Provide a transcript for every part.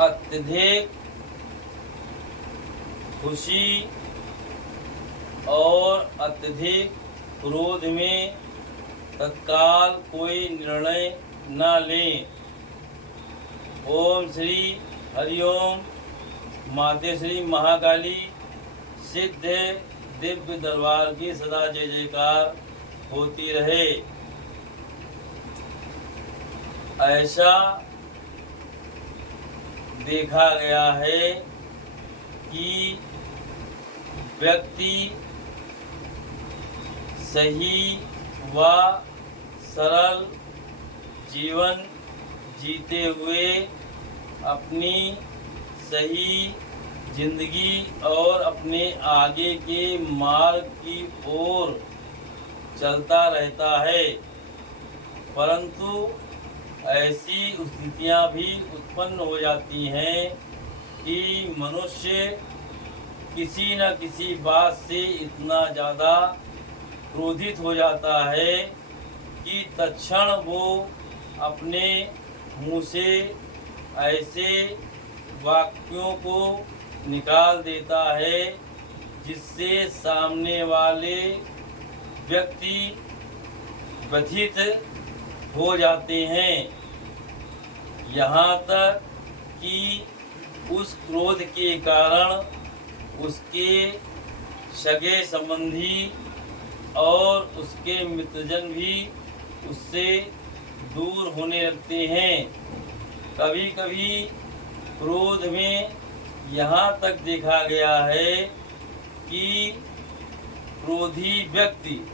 अत्यधिक खुशी और अत्यधिक क्रोध में तत्काल कोई निर्णय न लें। ओम श्री हरिओम माते श्री महाकाली सिद्ध दिव्य दरबार की सदा जय जयकार होती रहे। ऐसा देखा गया है कि व्यक्ति सही व सरल जीवन जीते हुए अपनी सही जिंदगी और अपने आगे के मार्ग की ओर चलता रहता है, परंतु ऐसी स्थितियां भी उत्पन्न हो जाती हैं कि मनुष्य किसी न किसी बात से इतना ज़्यादा क्रोधित हो जाता है कि तत्क्षण वो अपने मुंह से ऐसे वाक्यों को निकाल देता है जिससे सामने वाले व्यक्ति व्यथित हो जाते हैं। यहाँ तक कि उस क्रोध के कारण उसके सगे संबंधी और उसके मित्रजन भी उससे दूर होने लगते हैं। कभी कभी क्रोध में यहाँ तक देखा गया है कि क्रोधी व्यक्ति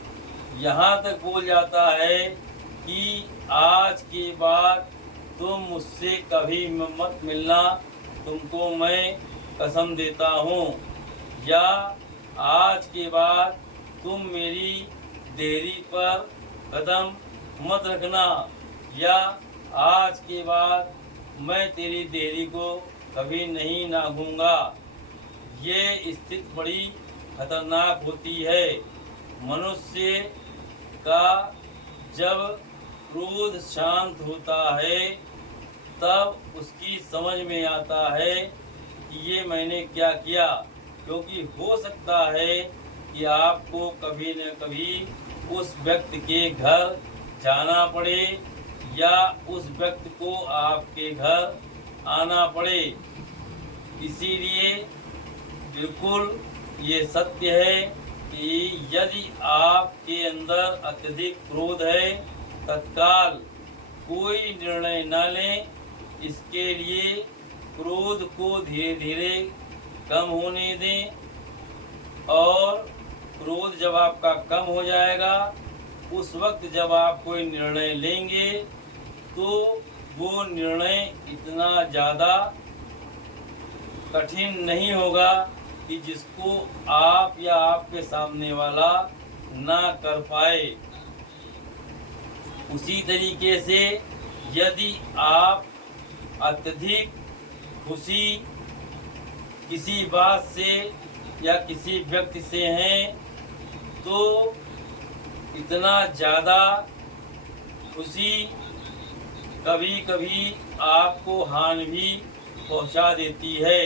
यहाँ तक बोल जाता है कि आज के बाद तुम मुझसे कभी मत मिलना, तुमको मैं कसम देता हूँ, या आज के बाद तुम मेरी देरी पर कदम मत रखना, या आज के बाद मैं तेरी देरी को कभी नहीं नागूंगा। ये स्थिति बड़ी खतरनाक होती है। मनुष्य का जब क्रोध शांत होता है तब उसकी समझ में आता है कि ये मैंने क्या किया, क्योंकि हो सकता है कि आपको कभी न कभी उस व्यक्ति के घर जाना पड़े या उस व्यक्ति को आपके घर आना पड़े। इसीलिए बिल्कुल ये सत्य है कि यदि आपके अंदर अत्यधिक क्रोध है, तत्काल कोई निर्णय न लें। इसके लिए क्रोध को धीरे धीरे कम होने दें, और क्रोध जब आपका कम हो जाएगा, उस वक्त जब आप कोई निर्णय लेंगे तो वो निर्णय इतना ज़्यादा कठिन नहीं होगा कि जिसको आप या आपके सामने वाला ना कर पाए। उसी तरीके से यदि आप अत्यधिक खुशी किसी बात से या किसी व्यक्ति से हैं, तो इतना ज़्यादा खुशी कभी कभी आपको हानि भी पहुंचा देती है।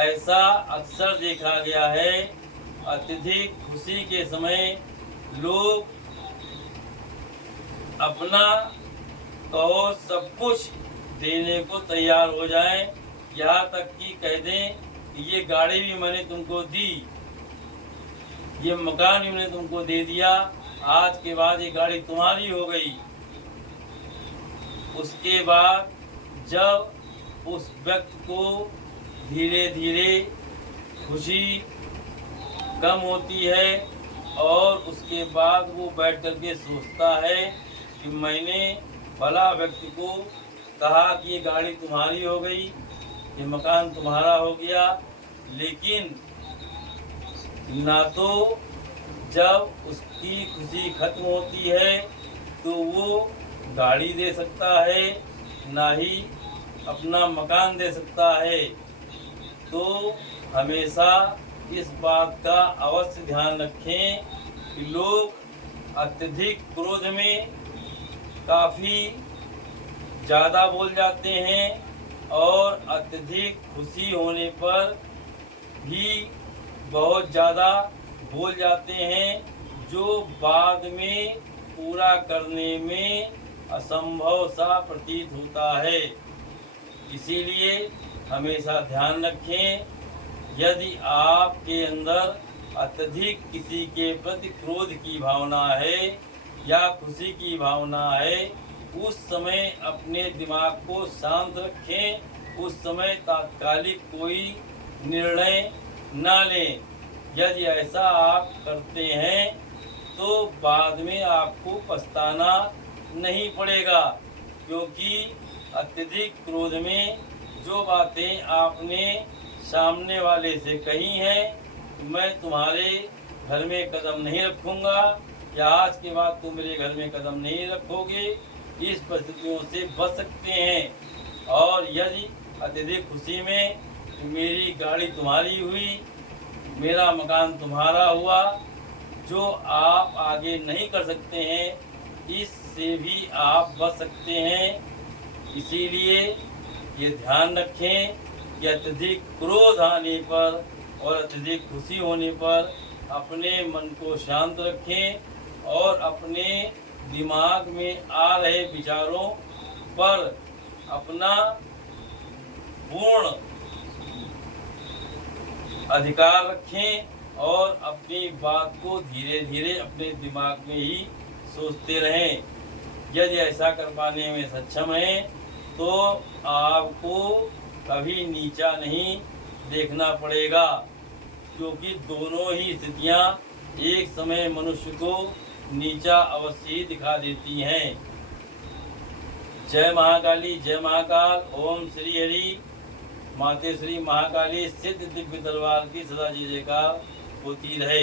ऐसा अक्सर देखा गया है। अत्यधिक खुशी के समय लोग अपना कहो सब कुछ देने को तैयार हो जाएं, यहाँ तक कि कह दें कि ये गाड़ी भी मैंने तुमको दी, ये मकान भी मैंने तुमको दे दिया, आज के बाद ये गाड़ी तुम्हारी हो गई। उसके बाद जब उस व्यक्ति को धीरे धीरे खुशी कम होती है और उसके बाद वो बैठ कर के सोचता है कि मैंने भला व्यक्ति को कहा कि ये गाड़ी तुम्हारी हो गई, ये मकान तुम्हारा हो गया, लेकिन ना तो जब उसकी खुशी खत्म होती है तो वो गाड़ी दे सकता है, ना ही अपना मकान दे सकता है। तो हमेशा इस बात का अवश्य ध्यान रखें कि लोग अत्यधिक क्रोध में काफ़ी ज़्यादा बोल जाते हैं और अत्यधिक खुशी होने पर भी बहुत ज़्यादा भूल जाते हैं, जो बाद में पूरा करने में असंभव सा प्रतीत होता है। इसीलिए हमेशा ध्यान रखें, यदि आपके अंदर अत्यधिक किसी के प्रति क्रोध की भावना है या खुशी की भावना है, उस समय अपने दिमाग को शांत रखें। उस समय तात्कालिक कोई निर्णय न लें। यदि ऐसा आप करते हैं तो बाद में आपको पछताना नहीं पड़ेगा, क्योंकि अत्यधिक क्रोध में जो बातें आपने सामने वाले से कही हैं, मैं तुम्हारे घर में कदम नहीं रखूँगा या आज के बाद तुम मेरे घर में कदम नहीं रखोगे, इस परिस्थितियों से बच सकते हैं। और यदि अत्यधिक खुशी में मेरी गाड़ी तुम्हारी हुई, मेरा मकान तुम्हारा हुआ, जो आप आगे नहीं कर सकते हैं, इससे भी आप बच सकते हैं। इसीलिए ये ध्यान रखें कि अत्यधिक क्रोध आने पर और अत्यधिक खुशी होने पर अपने मन को शांत रखें और अपने दिमाग में आ रहे विचारों पर अपना पूर्ण अधिकार रखें और अपनी बात को धीरे धीरे अपने दिमाग में ही सोचते रहें। यदि ऐसा कर पाने में सक्षम हैं तो आपको कभी नीचा नहीं देखना पड़ेगा, क्योंकि दोनों ही स्थितियां एक समय मनुष्य को नीचा अवश्य ही दिखा देती हैं। जय महाकाली, जय महाकाल। ओम श्री हरि। माते श्री महाकाली सिद्ध दिव्य दरबार की सदा जय जयकार होती रहे।